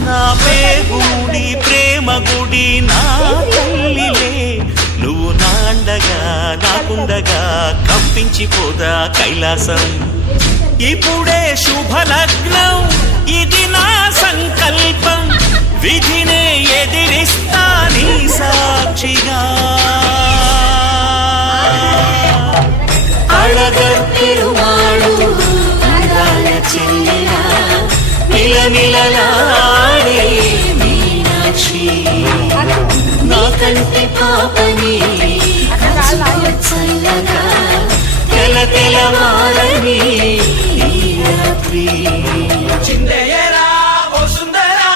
నా పేగుడి ప్రేమ గుడి నా తల్లిలే నువ్వు నాండగా నాకుండగా కంపించిపోదా కైలాసం ఇప్పుడే శుభలగ్నం ఇది నా సంకల్పం విధినే ఎదిరిస్తా నీ సాక్షిగా అళగర్తిరుమాళు అందాల చెల్లెలా మిలమిలలాడే మీనాక్షి నా కంటి పాపని చల్లగా తెల తెలవారని ఈ రాత్రి